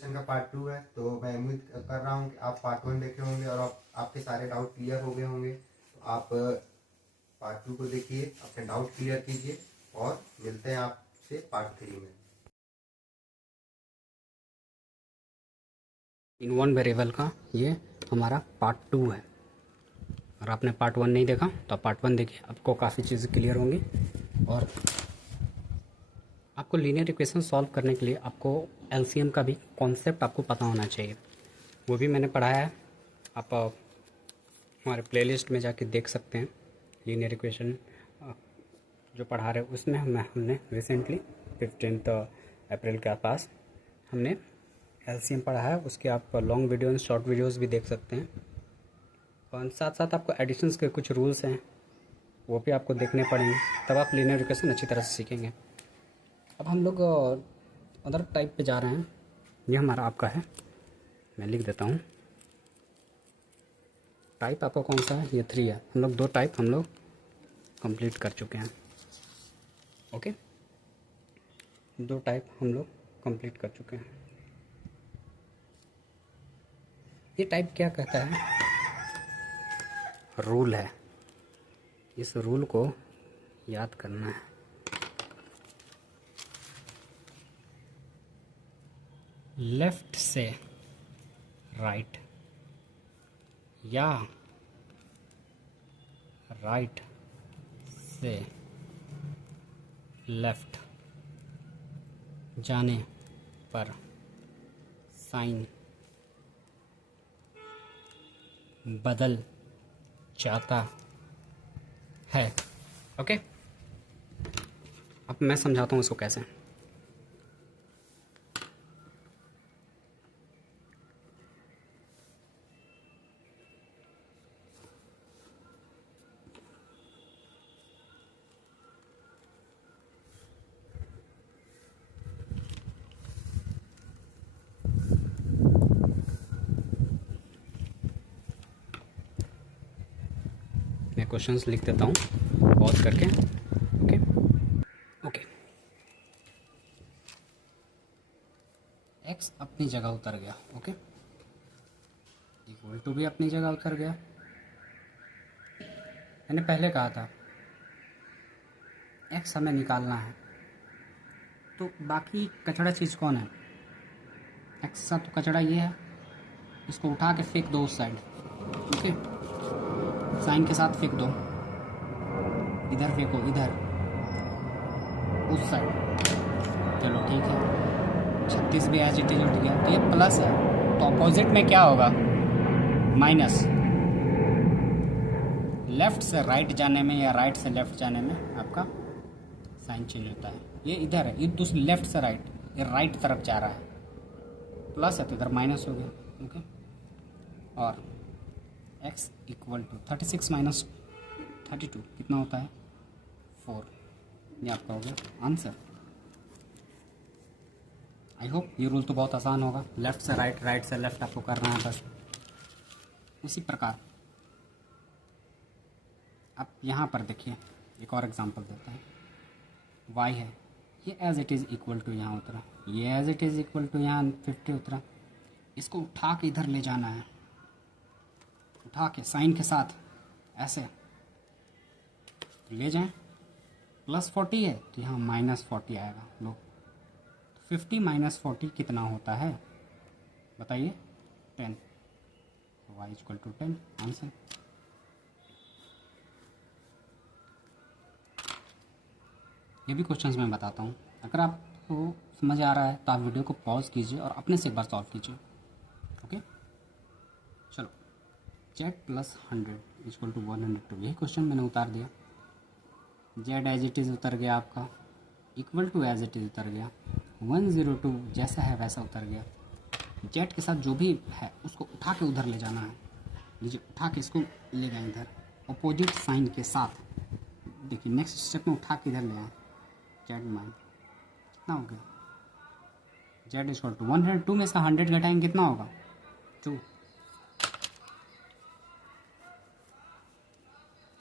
Question का part 2 है। तो मैं उम्मीद कर रहा हूँ कि आप पार्ट 1 देखे होंगे और आपके सारे डाउट क्लियर हो गए होंगे। तो आप पार्ट 2 को देखिए, अपने डाउट क्लियर कीजिए और मिलते हैं आपसे पार्ट 3 में। इन वन वेरिएबल का ये हमारा पार्ट 2 है। और आपने पार्ट 1 नहीं देखा तो आप पार्ट 1 देखिए, आपको काफ़ी चीज़ें क्लियर होंगी। और आपको लीनियर इक्वेशन सॉल्व करने के लिए आपको एलसीएम का भी कॉन्सेप्ट आपको पता होना चाहिए। वो भी मैंने पढ़ाया है, आप हमारे प्लेलिस्ट में जाके देख सकते हैं। लीनियर इक्वेशन जो पढ़ा रहे उसमें हमने रिसेंटली 15 अप्रैल के आसपास हमने एलसीएम पढ़ा है। उसके आप लॉन्ग वीडियो शॉर्ट वीडियोस भी देख सकते हैं। और साथ साथ आपको एडिशंस के कुछ रूल्स हैं, वो भी आपको देखने पड़ेंगे, तब आप लीनियर इक्वेशन अच्छी तरह से सीखेंगे। अब हम लोग अदर टाइप पे जा रहे हैं। ये हमारा आपका है, मैं लिख देता हूँ। टाइप आपका कौन सा है? ये 3 है। हम लोग 2 टाइप हम लोग कंप्लीट कर चुके हैं। ओके, 2 टाइप हम लोग कंप्लीट कर चुके हैं। ये टाइप क्या कहता है? रूल है। इस रूल को याद करना है। लेफ्ट से राइट या राइट से लेफ्ट जाने पर साइन बदल जाता है। ओके, अब मैं समझाता हूँ इसको कैसे। मैं क्वेश्चंस लिख देता हूँ पॉज करके। ओके ओके, एक्स अपनी जगह उतर गया। ओके, इक्वल टू भी अपनी जगह उतर गया। मैंने पहले कहा था एक्स हमें निकालना है, तो बाकी कचड़ा चीज़ कौन है? एक्स का तो कचड़ा ये है, इसको उठा के फेंक दो उस साइड। ओके, साइन के साथ फेंक दो, इधर फेंको, इधर उस साइड। चलो ठीक है, 36 भी एज इट इज उठ गया, तो ये प्लस है, तो अपोजिट में क्या होगा? माइनस। लेफ्ट से राइट जाने में या राइट से लेफ्ट जाने में आपका साइन चेंज होता है। ये इधर है, ये दूसरी लेफ्ट से राइट, ये राइट तरफ जा रहा है, प्लस है तो इधर माइनस हो गया। ओके, और x इक्वल टू 36 माइनस 32 कितना होता है? 4। ये आपका हो गया आंसर। आई होप ये रूल तो बहुत आसान होगा, लेफ्ट से राइट, राइट से लेफ्ट आपको करना है बस। उसी प्रकार आप यहाँ पर देखिए, एक और एग्जांपल देता है। y है, ये as it is equal to यहाँ उतरा, ये as it is equal to यहाँ 50 उतरा। इसको उठा के इधर ले जाना है, उठा के साइन के साथ ऐसे तो ले जाएं। प्लस 40 है तो यहाँ माइनस 40 आएगा। लो, 50 माइनस 40 कितना होता है बताइए? 10। y equal to 10 answer. ये भी क्वेश्चंस मैं बताता हूँ, अगर आपको समझ आ रहा है तो आप वीडियो को पॉज कीजिए और अपने से एक बार सॉल्व कीजिए। ओके, चलो, z प्लस 100 इक्वल टू 102, यही क्वेश्चन मैंने उतार दिया। z एज इट इज़ उतर गया आपका, equal to as it is उतर गया, 102 जैसा है वैसा उतर गया। z के साथ जो भी है उसको उठा के उधर ले जाना है। लीजिए, उठा के इसको ले गए इधर अपोजिट साइन के साथ। देखिए नेक्स्ट स्टेप में उठा के इधर ले आए, z माइन कितना हो गया? z इक्वल टू 102 में से 100 घटाएंगे कितना होगा? 2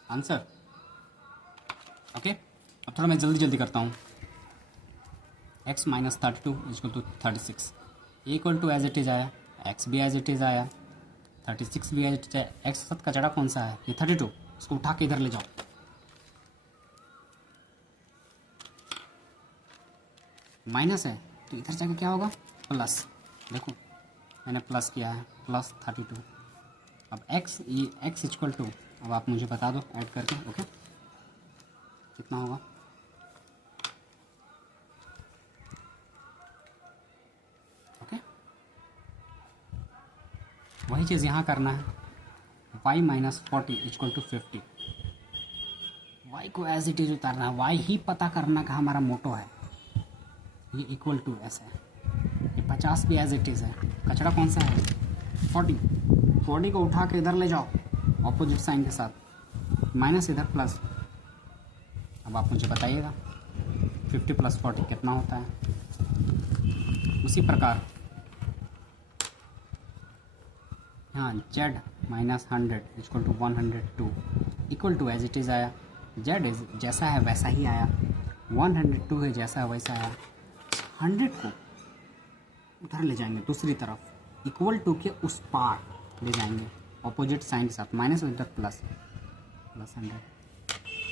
आंसर। ओके, अब थोड़ा मैं जल्दी जल्दी करता हूँ। x minus 32 equal to 36, equal to as it is आया, एक्स भी एज इट इज़ आया, 36 भी एज इट इज आया। एक्स के साथ कचड़ा कौन सा है? ये 32, इसको उठा के इधर ले जाओ। माइनस है तो इधर जाके क्या होगा? प्लस। देखो मैंने प्लस किया है, प्लस 32। अब एक्स, ये एक्स इक्वल टू, अब आप मुझे बता दो ऐड करके। ओके, कितना होगा? ओके, वही चीज़ यहाँ करना है। y minus 40 equal to 50। y को एज इट इज उतारना है, y ही पता करना का हमारा मोटो है। ये इक्वल टू ऐसे है, ये 50 भी एज इट इज़ है, कचरा कौन सा है? 40 को उठा के इधर ले जाओ ऑपोजिट साइन के साथ, माइनस इधर प्लस। अब आप मुझे बताइएगा 50 प्लस 40 कितना होता है? उसी प्रकार यहाँ z minus 100 equal to 102 equal to as it is आया। z इज जैसा है वैसा ही आया, 102 है जैसा है वैसा आया। 100 को उधर ले जाएंगे दूसरी तरफ, इक्वल टू के उस पार ले जाएंगे ऑपोजिट साइन के साथ, माइनस इधर प्लस, प्लस 100।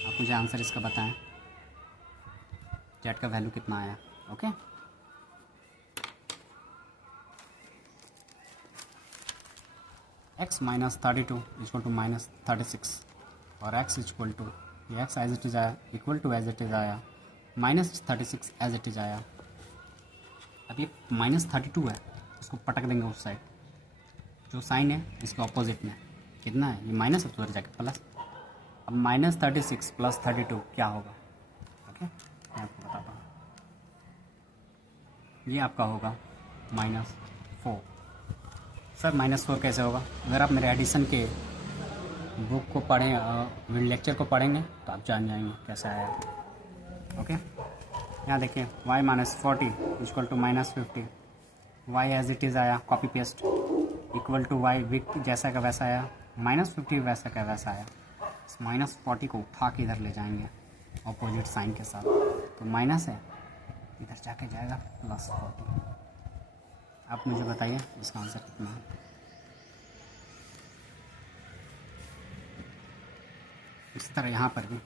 आप मुझे आंसर इसका बताएं, z का वैल्यू कितना आया? Okay, x minus 32 equal to minus 36 और x इक्वल टू, ये x एज इट इज़ आया, equal to as it is आया, माइनस 36 एज इट इज़ आया। अब ये माइनस 32 है, इसको पटक देंगे उस साइड, जो साइन है इसके ऑपोजिट में। कितना है? ये माइनस है तो उधर जाके प्लस। अब माइनस 36 प्लस 32 क्या होगा? ओके, मैं आपको बताता हूँ। ये आपका होगा माइनस 4। सर माइनस 4 कैसे होगा? अगर आप मेरे एडिशन के बुक को पढ़ें, लेक्चर को पढ़ेंगे तो आप जान जाएंगे कैसे आया। ओके, यहाँ देखिए y minus 40 equal to minus 50, y as it is आया, copy paste, equal to y विक जैसा का वैसा आया, माइनस 50 वैसा का वैसा आया। इस माइनस 40 को उठा के इधर ले जाएंगे ऑपोजिट साइन के साथ, तो माइनस है इधर जाके जाएगा प्लस 40। आप मुझे बताइए इसका आंसर कितना है? इस तरह यहाँ पर भी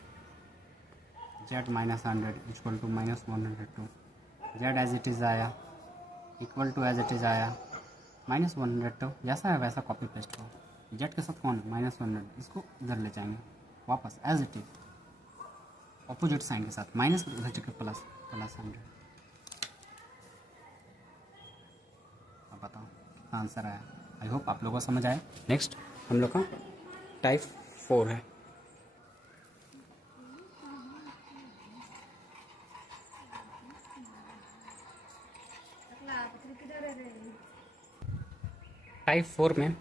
z minus 100 equal to minus 102, z as it is आया, equal to as it is आया, माइनस 102 जैसा है वैसा कॉपी पेस्ट हो। z के साथ कौन है? माइनस 100, इसको इधर ले जाएंगे वापस as it is opposite sign के साथ, माइनस उधर जगह प्लस, प्लस 100। अब बताओ कितना आंसर आया? आई होप आप लोगों को समझ आया। नेक्स्ट हम लोग का टाइप 4 है। टाइप 4 में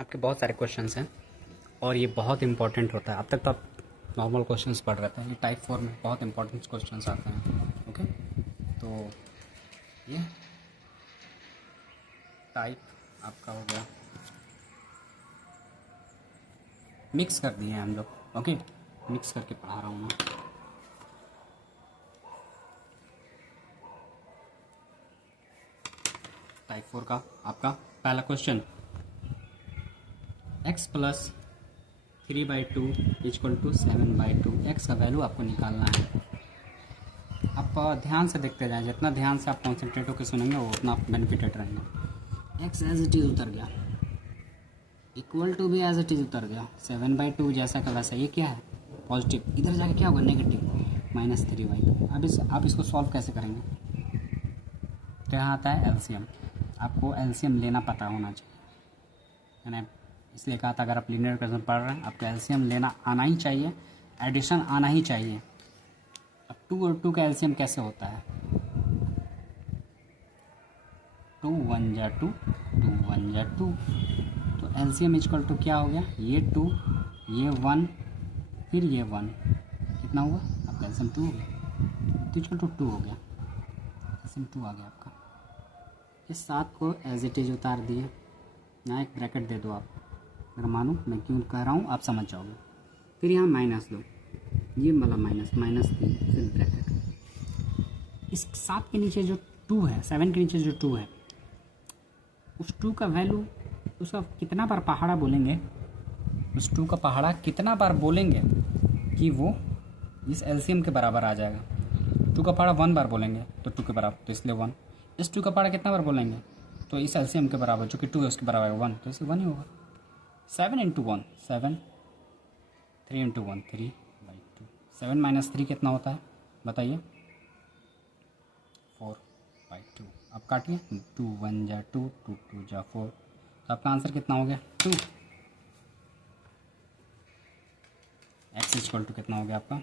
आपके बहुत सारे क्वेश्चंस हैं और ये बहुत इंपॉर्टेंट होता है। अब तक तो आप नॉर्मल क्वेश्चंस पढ़ रहे थे, ये टाइप 4 में बहुत इंपॉर्टेंट क्वेश्चंस आते हैं। ओके, तो ये टाइप आपका हो गया, मिक्स कर दिए हैं हम लोग। ओके, मिक्स करके पढ़ा रहा हूँ मैं। टाइप 4 का आपका पहला question, x plus 3/2 equal to 7/2। X का वैल्यू आपको निकालना है। आप ध्यान से देखते जाएं, जितना ध्यान से आप कॉन्सेंट्रेट होकर सुनेंगे वो उतना बेनिफिटेड रहेंगे। x एज इट इज उतर गया, इक्वल टू भी एज इट इज उतर गया, 7/2 जैसा का वैसा। ये क्या है? पॉजिटिव, इधर जाके क्या होगा? Negative, minus 3/2। अब आप इसको सॉल्व कैसे करेंगे? तो यहाँ आता है एलसीएम। आपको एलसीएम लेना पता होना चाहिए, मैंने इसलिए कहा था अगर आप लीनियर इक्वेशन पढ़ रहे हैं आपको एलसीएम लेना आना ही चाहिए, एडिशन आना ही चाहिए। अब 2 और 2 का एलसीएम कैसे होता है? 2 1 जा 2, 2 1 जा 2, तो एलसीएम इक्वल टू क्या हो गया? ये 2, ये 1, फिर ये 1, कितना हुआ? आपका एलसीएम 2 हो गया, तो इक्वल टू 2 हो गया, एलसीएम 2 आ गया आपका। इस 7 को एज इट इज उतार दिए, यहाँ एक ब्रैकेट दे दो आप, अगर मानो मैं क्यों कह रहा हूँ आप समझ जाओगे। फिर यहाँ माइनस लो, ये वाला माइनस, माइनस 3, फिर ब्रैकेट। इस 7 के नीचे जो 2 है, 7 के नीचे जो 2 है उस 2 का वैल्यू, उसका कितना बार पहाड़ा बोलेंगे, उस 2 का पहाड़ा कितना बार बोलेंगे कि वो इस एलसीएम के बराबर आ जाएगा। 2 का पहाड़ा 1 बार बोलेंगे तो 2 के बराबर, तो इसलिए 1। इस 2 का पहाड़ा कितना बार बोलेंगे तो इस एलसीएम के बराबर, जो कि 2 है उसके बराबर 1, तो इसलिए 1 ही होगा। 7 इंटू 1 7, 3 इंटू 1 3/2। 7 माइनस 3 कितना होता है बताइए, 4/2। अब काटिए, 2 1 जा 2, 2 2 जा 4, तो आपका आंसर कितना हो गया 2। एक्स इक्वल टू कितना हो गया आपका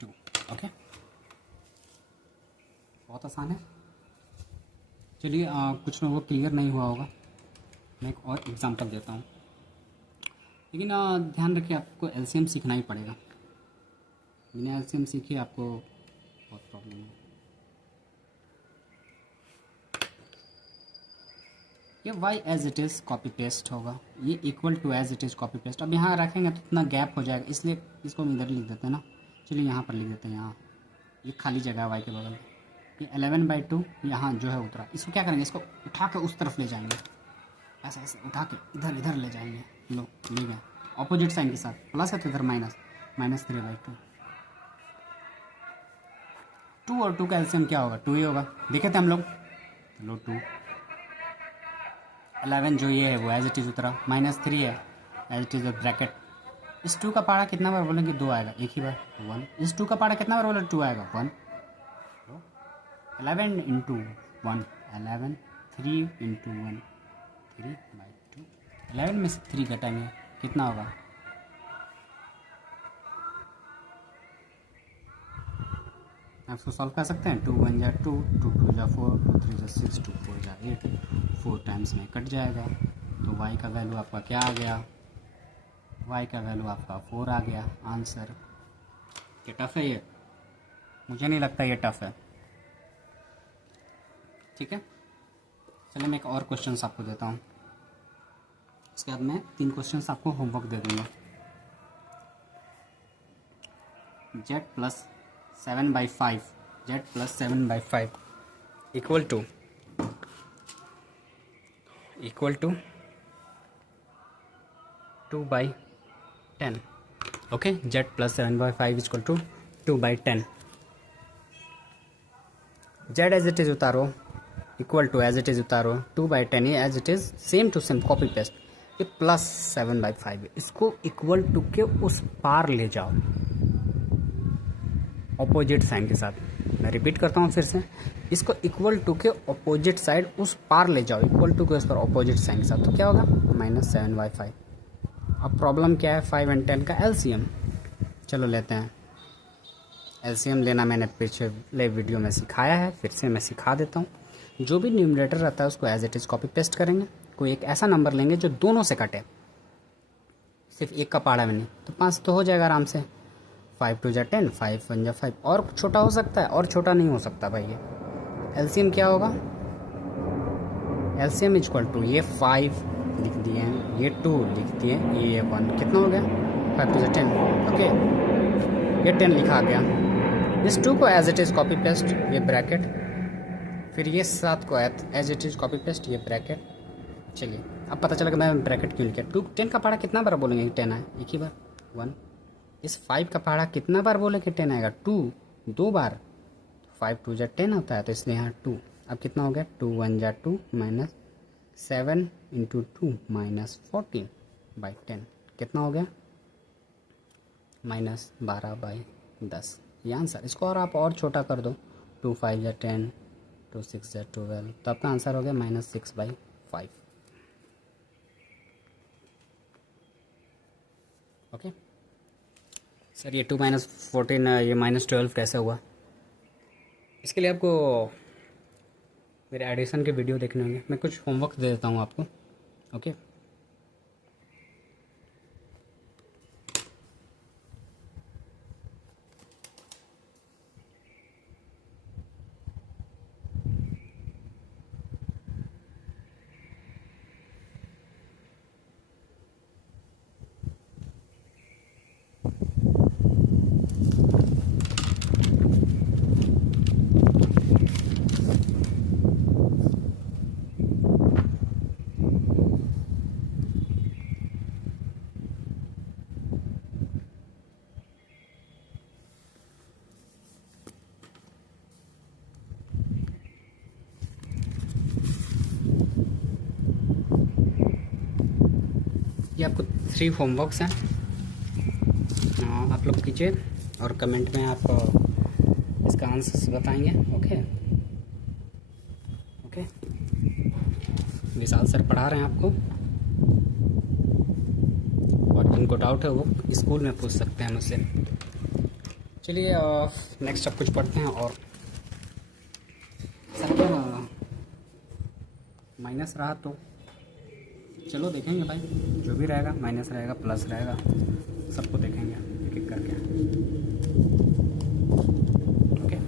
2। ओके, बहुत आसान है। चलिए कुछ लोगों को क्लियर नहीं हुआ होगा, मैं एक और एग्जांपल देता हूँ, लेकिन ध्यान रखिए आपको एलसीएम सीखना ही पड़ेगा। बिना एलसीएम सीखे आपको बहुत प्रॉब्लम है। ये y as it is copy paste होगा, ये equal to as it is copy paste. अब यहाँ रखेंगे तो इतना गैप हो जाएगा, इसलिए इसको हम इधर लिख देते हैं ना। चलिए यहाँ पर लिख देते हैं, यहाँ ये खाली जगह है y के बगल में। ये 11/2 यहाँ जो है उतरा, इसको क्या करेंगे, इसको उठा के उस तरफ ले जाएंगे, ऐसे ऐसे उठा के इधर इधर ले जाएंगे। लो ले गए ऑपोजिट साइन के साथ, प्लस है तो इधर -3/2। 2 और 2 का एलसीएम क्या होगा 2 ही होगा, देखे थे हम लोग। लो 2, 11 जो ये है वो एज इट इज़ उतरा, -3 है एज इट इज़ ब्रैकेट। इस 2 का पहाड़ा कितना बार बोलेंगे 2 आएगा, एक ही बार 1। इस 2 का पहाड़ा कितना बार बोले 2 आएगा 1। 11 इंटू 1 11, 3 इंटू 1 3/2। 11 में से 3 घटाएंगे कितना होगा, आप इसको सॉल्व कर सकते हैं। 2 1 जा 2, 2 2 जा 4, 2 3 जा 6, 2 4 जा 8, 4 टाइम्स में कट जाएगा, तो y का वैल्यू आपका क्या आ गया, y का वैल्यू आपका 4 आ गया आंसर। क्या टफ है ये, मुझे नहीं लगता ये टफ है। ठीक है, चलिए मैं एक और क्वेश्चन आपको देता हूँ, इसके बाद मैं 3 क्वेश्चन आपको होमवर्क दे दूँगा। z plus 7/5 z plus 7/5 equal to 2/10। Okay, z plus 7/5 equal to 2/10। z as it is उतारो, equal to as it is उतारो, 2/10 ये as it is same to same copy paste. ये प्लस 7/5 है, इसको equal to के उस पार ले जाओ ऑपोजिट साइन के साथ। मैं रिपीट करता हूँ फिर से, इसको इक्वल टू के ऑपोजिट साइड उस पार ले जाओ, इक्वल टू के उस पर ऑपोजिट साइन के साथ, तो क्या होगा -7/5। अब प्रॉब्लम क्या है, 5 और 10 का एलसीएम। चलो लेते हैं एलसीएम लेना, मैंने पिछले वीडियो में सिखाया है, फिर से मैं सिखा देता हूँ। जो भी न्यूमरेटर रहता है उसको as it is copy paste करेंगे, कोई एक ऐसा नंबर लेंगे जो दोनों से कटे, सिर्फ एक का पहाड़ा में नहीं, तो 5 तो हो जाएगा आराम से। 5 2 जा 10, 5 1 जा 5, और छोटा हो सकता है और छोटा नहीं हो सकता भाई। ये एलसीएम क्या होगा, एलसीएम इक्वल टू ये 5 लिख दिए हैं, ये 2 लिख दिए, ये 1, कितना हो गया 5 2 जा 10। ओके, ये 10 लिखा गया। इस 2 को as it is copy paste, ये ब्रैकेट, फिर ये 7 को as it is copy paste, ये ब्रैकेट। चलिए अब पता चला कि मैं ब्रैकेट क्यों लिखा। 10 का पहाड़ा कितना बार बोलेंगे 10 है, एक ही बार 1। इस 5 का पहाड़ा कितना बार बोले कि 10 आएगा 2, 2 बार। 5 2 जा 10 होता है, तो इसलिए यहाँ 2। अब कितना हो गया 2 1 जा 2 -7 इंटू 2 -14/10, कितना हो गया -12/10, ये आंसर। इसको और आप और छोटा कर दो, 2 5 जा 10, 2 6 जा 12, तो आपका आंसर हो गया -6/5। ओके सर, ये 2 -14 ये -12 कैसे हुआ, इसके लिए आपको मेरे एडिशन के वीडियो देखने होंगे। मैं कुछ होमवर्क दे देता हूँ आपको। ओके आपको 3 होमवर्क्स हैं, आप लोग कीजिए और कमेंट में आप इसका आंसर्स बताएंगे। ओके ओके, विशाल सर पढ़ा रहे हैं आपको, और जिनको डाउट है वो स्कूल में पूछ सकते हैं मुझसे। चलिए नेक्स्ट अब कुछ पढ़ते हैं। और सर अगर माइनस रहा तो चलो देखेंगे भाई, जो भी रहेगा, माइनस रहेगा प्लस रहेगा, सबको देखेंगे एक एक करके। ओके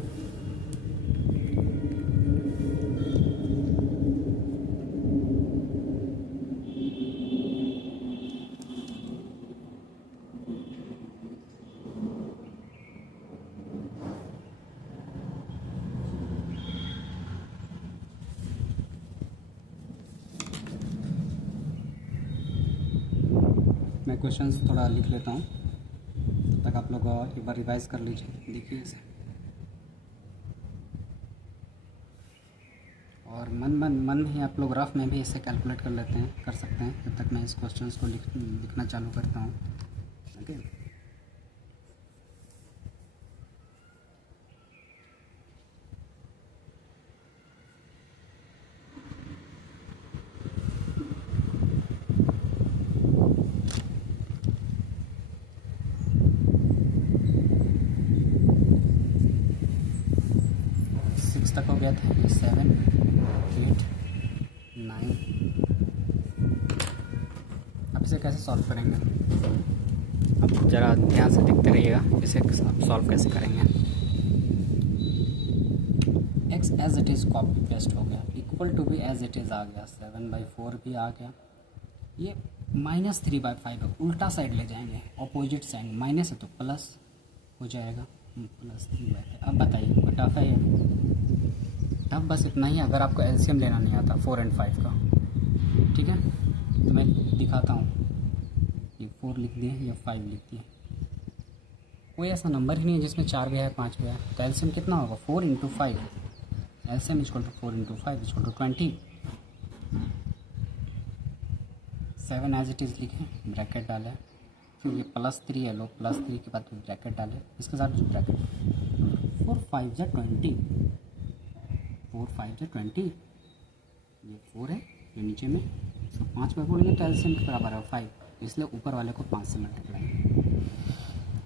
मैं क्वेश्चंस थोड़ा लिख लेता हूँ, तब तक आप लोग एक बार रिवाइज कर लीजिए, देखिए इसे। और मन ही आप लोग रफ में भी इसे कैलकुलेट कर लेते हैं, कर सकते हैं, जब तक मैं इस क्वेश्चंस को लिखना चालू करता हूँ। ओके सिक्स तक हो गया था, ये 7 8 9। अब इसे कैसे सॉल्व करेंगे, अब ज़रा ध्यान से देखते रहिएगा इसे आप सॉल्व कैसे करेंगे। X as it is copy paste हो गया, इक्वल टू भी एज इट इज़ आ गया, 7/4 भी आ गया। ये -3/5 है, उल्टा साइड ले जाएंगे, अपोजिट साइड, माइनस है तो प्लस हो जाएगा, +3/5। अब बताइए कोई टफ है ये? टफ बस इतना ही, अगर आपको एलसीएम लेना नहीं आता 4 और 5 का, ठीक है, तो मैं दिखाता हूँ। ये 4 लिख दिए, या 5 लिख दिए, कोई ऐसा नंबर ही नहीं है जिसमें 4 भी है 5 भी है, तो एलसीएम कितना होगा 4 × 5, एलसीएम = 4 × 5 = 20। 7 एज इट इज़ लिखें, ब्रैकेट डालें, क्योंकि +3 है, लोग +3 के बाद ब्रैकेट डालें, इसके साथ जो ब्रैकेट, 4 5 × 20, 4 5 × 20, ये 4 है, ये नीचे में, इसको 5 बार बोलेंगे तो एलसीएम के बराबर है 5, इसलिए ऊपर वाले को 5 से मल्टीप्लाई।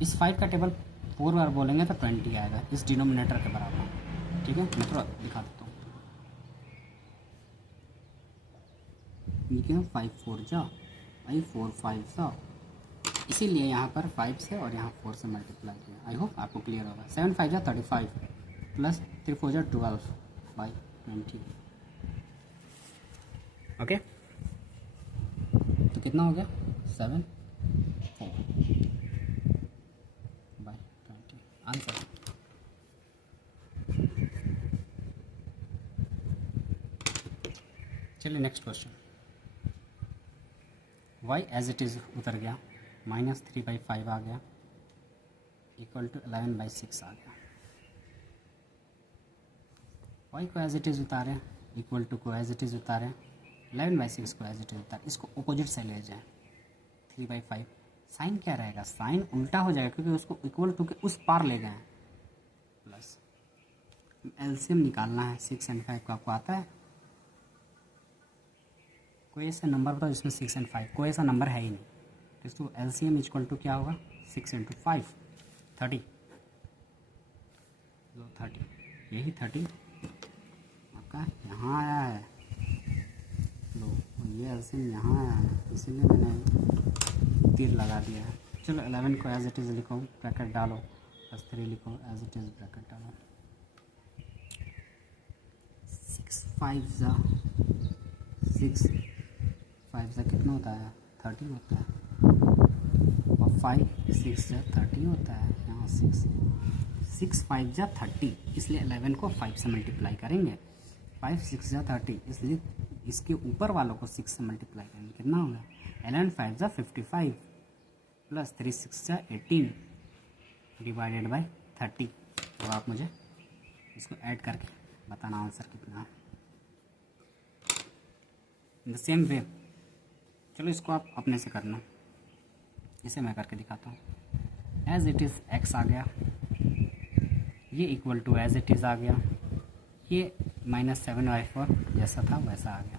इस 5 का टेबल 4 बार बोलेंगे तो 20 आएगा, इस डिनोमिनेटर के बराबर, ठीक है। मैं थोड़ा दिखा देता हूँ, लिखे 5 4 जा, 4 5 सा, इसीलिए यहाँ पर 5 से और यहाँ 4 से मल्टीप्लाई किया। आई होप आपको क्लियर होगा। 7 5 जा 35 प्लस 3 4 जा 12/20। ओके, तो कितना हो गया 7/4/20 आंसर। चलिए next question. y as it is उतर गया, -3/5 आ गया, इक्वल टू 11/6 आ गया। y को एज इट इज़ उतारें, इक्वल टू को एज इट इज़ उतारें, 11/6 को एज इट इज़ उतारें, इसको अपोजिट से ले जाएं, 3/5। साइन क्या रहेगा, साइन उल्टा हो जाएगा, क्योंकि उसको इक्वल टू के उस पार ले गए, प्लस एलसीएम निकालना है। 6 और 5 को आपको आता है? कोई ऐसा नंबर बताओ जिसमें 6 और 5, कोई ऐसा नंबर है ही नहीं, तो इसको एलसीएम इक्वल टू क्या होगा, 6 × 5 30, 30, यही 30 आपका यहाँ आया है, लो ये एलसीएम यहाँ आया है, इसीलिए मैंने तीर लगा दिया है। चलो 11 को एज इट इज़ लिखो, ब्रैकेट डालो, +3 लिखो, एज इट इज़ ब्रैकेट डालो, 6 5 जा 6 5 से कितना होता है, 30 होता है, और 5 6 से 30 होता है, यहाँ 6 5 जा 30, इसलिए 11 को 5 से मल्टीप्लाई करेंगे, 5 6 जा 30, इसलिए इसके ऊपर वालों को 6 से मल्टीप्लाई करेंगे, कितना होगा 11 5 जा 55 प्लस 3 6 जा 18 डिवाइडेड बाई 30। तो आप मुझे इसको ऐड करके बताना आंसर कितना है। इन द सेम वे, चलो चलो इसको आप अपने से करना, इसे मैं करके दिखाता हूँ। एज इट इज़ एक्स आ गया, ये equal to as it is आ गया, ये -7/4 जैसा था वैसा आ गया।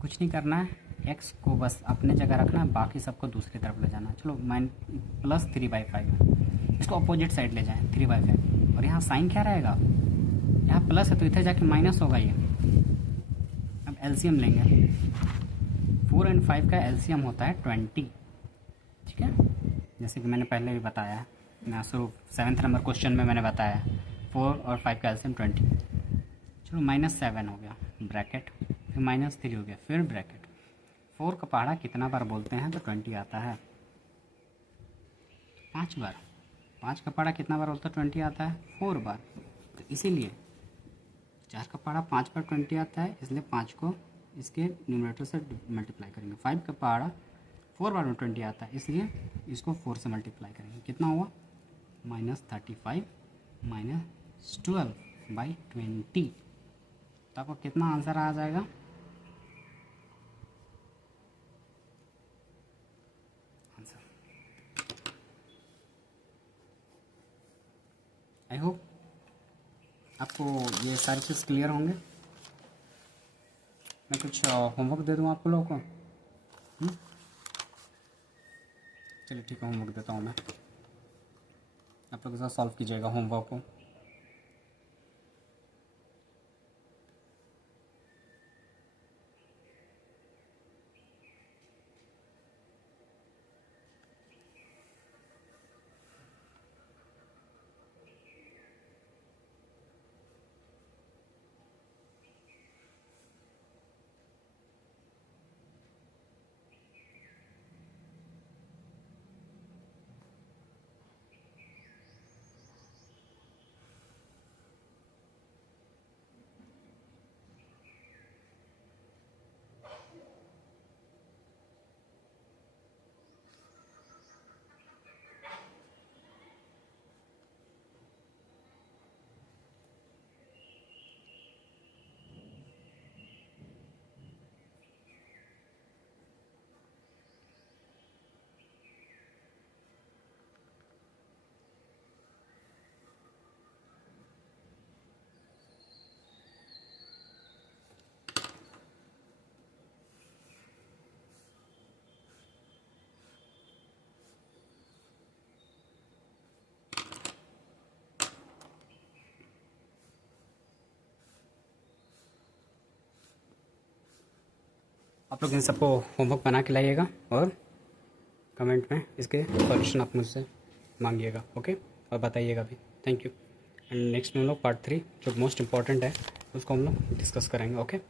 कुछ नहीं करना है, एक्स को बस अपने जगह रखना है, बाकी सबको दूसरी तरफ ले जाना है। चलो +3/5 इसको अपोजिट साइड ले जाएं 3/5, और यहाँ साइन क्या रहेगा, यहाँ प्लस है तो इधर जाके माइनस होगा ये। अब एलसीएम लेंगे, 4 और 5 का एलसीएम होता है 20, ठीक है, जैसे कि मैंने पहले भी बताया है, मैं शुरू 7th नंबर क्वेश्चन में मैंने बताया 4 और 5 का एलसीएम 20। चलो -7 हो गया ब्रैकेट, फिर -3 हो गया, फिर ब्रैकेट। 4 का पहाड़ा कितना बार बोलते हैं तो 20 आता है, 5 बार। 5 का पहाड़ा कितना बार बोलते हैं 20 आता है, 4 बार। तो इसीलिए 4 का पहाड़ा 5 बार 20 आता है, इसलिए 5 को इसके न्यूमरेटर से मल्टीप्लाई करेंगे। 5 का पहाड़ा 4 बार में 20 आता है, इसलिए इसको 4 से मल्टीप्लाई करेंगे। कितना हुआ, -35 -12/20। तो आपको कितना आंसर आ जाएगा, आंसर। आई होप आपको ये सारी चीज़ क्लियर होंगे। मैं कुछ होमवर्क दे दूँ आप लोगों को? चलिए ठीक है, होमवर्क देता हूँ मैं, आप लोग के साथ सॉल्व कीजिएगा होमवर्क को। आप लोग इन सबको होमवर्क बना के लाइएगा और कमेंट में इसके सॉल्यूशन आप मुझसे मांगिएगा, ओके, और बताइएगा भी। Thank you. एंड नेक्स्ट में हम लोग पार्ट 3 जो मोस्ट इम्पॉर्टेंट है उसको हम लोग डिस्कस करेंगे, ओके।